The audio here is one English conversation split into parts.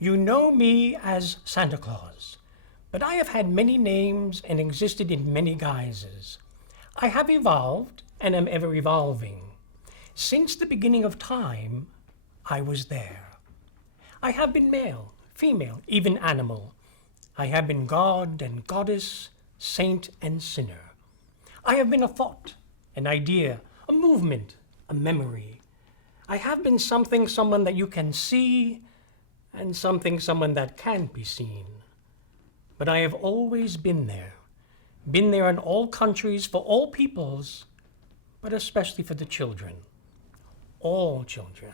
You know me as Santa Claus, but I have had many names and existed in many guises. I have evolved and am ever evolving. Since the beginning of time, I was there. I have been male, female, even animal. I have been god and goddess, saint and sinner. I have been a thought, an idea, a movement, a memory. I have been someone that you can see, and someone that can't be seen. But I have always been there in all countries, for all peoples, but especially for the children, all children.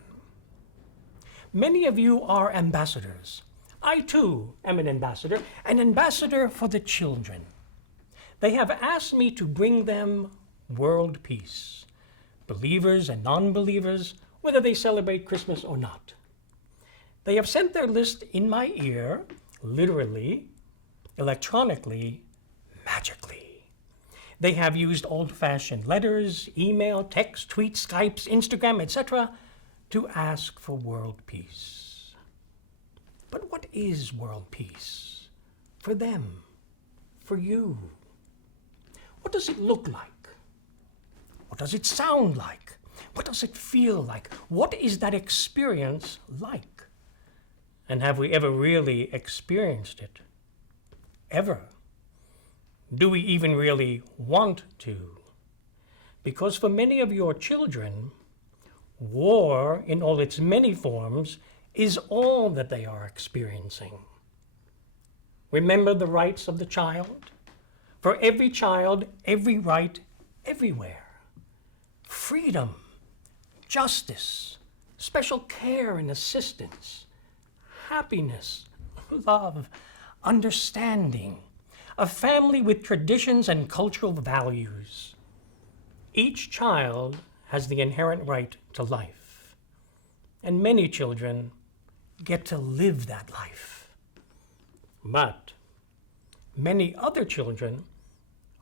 Many of you are ambassadors. I too am an ambassador for the children. They have asked me to bring them world peace, believers and non-believers, whether they celebrate Christmas or not. They have sent their list in my ear, literally, electronically, magically. They have used old-fashioned letters, email, text, tweet, Skypes, Instagram, etc., to ask for world peace. But what is world peace? For them, for you. What does it look like? What does it sound like? What does it feel like? What is that experience like? And have we ever really experienced it? Ever? Do we even really want to? Because for many of your children, war in all its many forms is all that they are experiencing. Remember the rights of the child? For every child, every right, everywhere. Freedom, justice, special care and assistance, happiness, love, understanding, a family with traditions and cultural values. Each child has the inherent right to life, and many children get to live that life. But many other children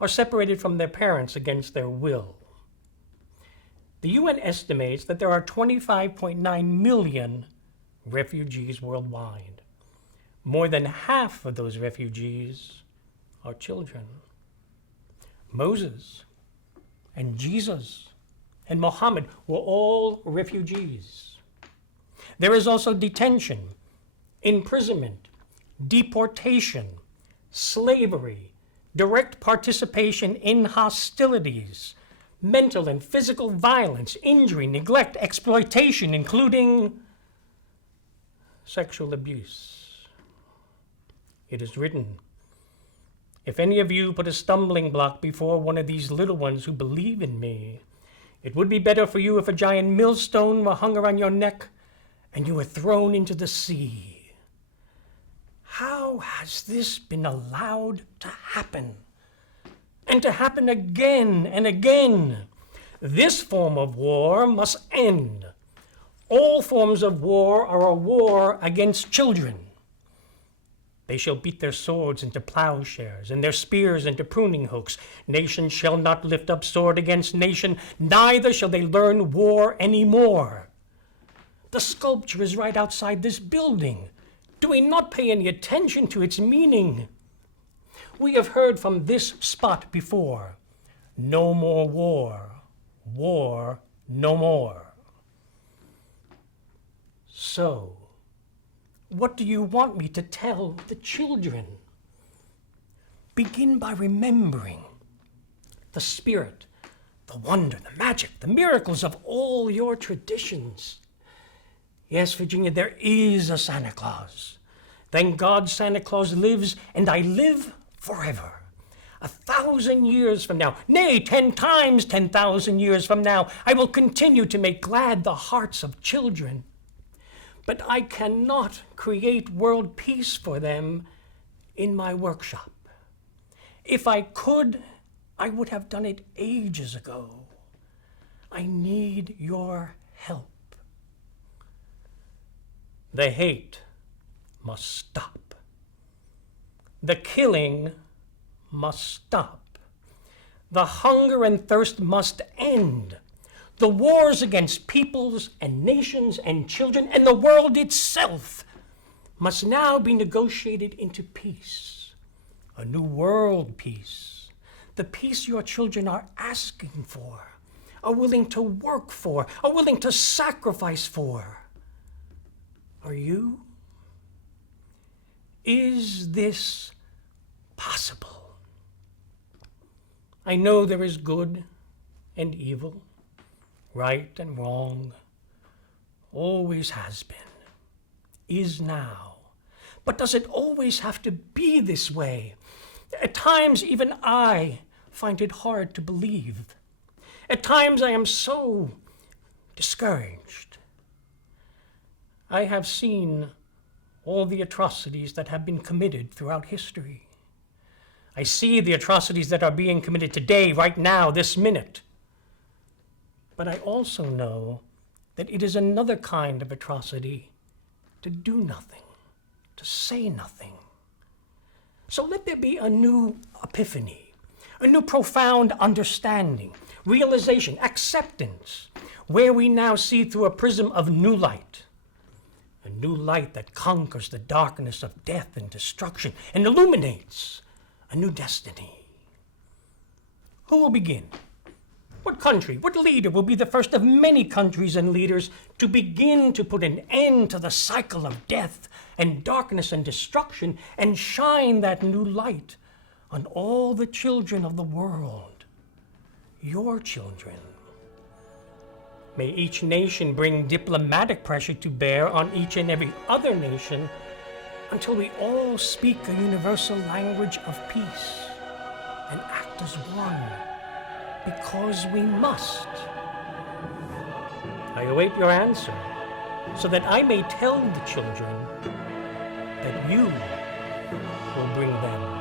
are separated from their parents against their will. The UN estimates that there are 25.9 million refugees worldwide. More than half of those refugees are children. Moses and Jesus and Muhammad were all refugees. There is also detention, imprisonment, deportation, slavery, direct participation in hostilities, mental and physical violence, injury, neglect, exploitation, including sexual abuse. It is written, if any of you put a stumbling block before one of these little ones who believe in me, it would be better for you if a giant millstone were hung around your neck and you were thrown into the sea. How has this been allowed to happen? And to happen again and again? This form of war must end. All forms of war are a war against children. They shall beat their swords into plowshares and their spears into pruning hooks. Nation shall not lift up sword against nation, neither shall they learn war anymore. The sculpture is right outside this building. Do we not pay any attention to its meaning? We have heard from this spot before. No more war. War no more. So, what do you want me to tell the children? Begin by remembering the spirit, the wonder, the magic, the miracles of all your traditions. Yes, Virginia, there is a Santa Claus. Thank God Santa Claus lives, and I live forever. 1,000 years from now, nay, 10 times 10,000 years from now, I will continue to make glad the hearts of children. But I cannot create world peace for them in my workshop. If I could, I would have done it ages ago. I need your help. The hate must stop. The killing must stop. The hunger and thirst must end. The wars against peoples and nations and children and the world itself must now be negotiated into peace, a new world peace, the peace your children are asking for, are willing to work for, are willing to sacrifice for. Are you? Is this possible? I know there is good and evil, right and wrong, always has been, is now. But does it always have to be this way? At times, even I find it hard to believe. At times, I am so discouraged. I have seen all the atrocities that have been committed throughout history. I see the atrocities that are being committed today, right now, this minute. But I also know that it is another kind of atrocity to do nothing, to say nothing. So let there be a new epiphany, a new profound understanding, realization, acceptance, where we now see through a prism of new light, a new light that conquers the darkness of death and destruction and illuminates a new destiny. Who will begin? What country, what leader will be the first of many countries and leaders to begin to put an end to the cycle of death and darkness and destruction and shine that new light on all the children of the world, your children? May each nation bring diplomatic pressure to bear on each and every other nation until we all speak a universal language of peace and act as one, because we must. I await your answer, so that I may tell the children that you will bring them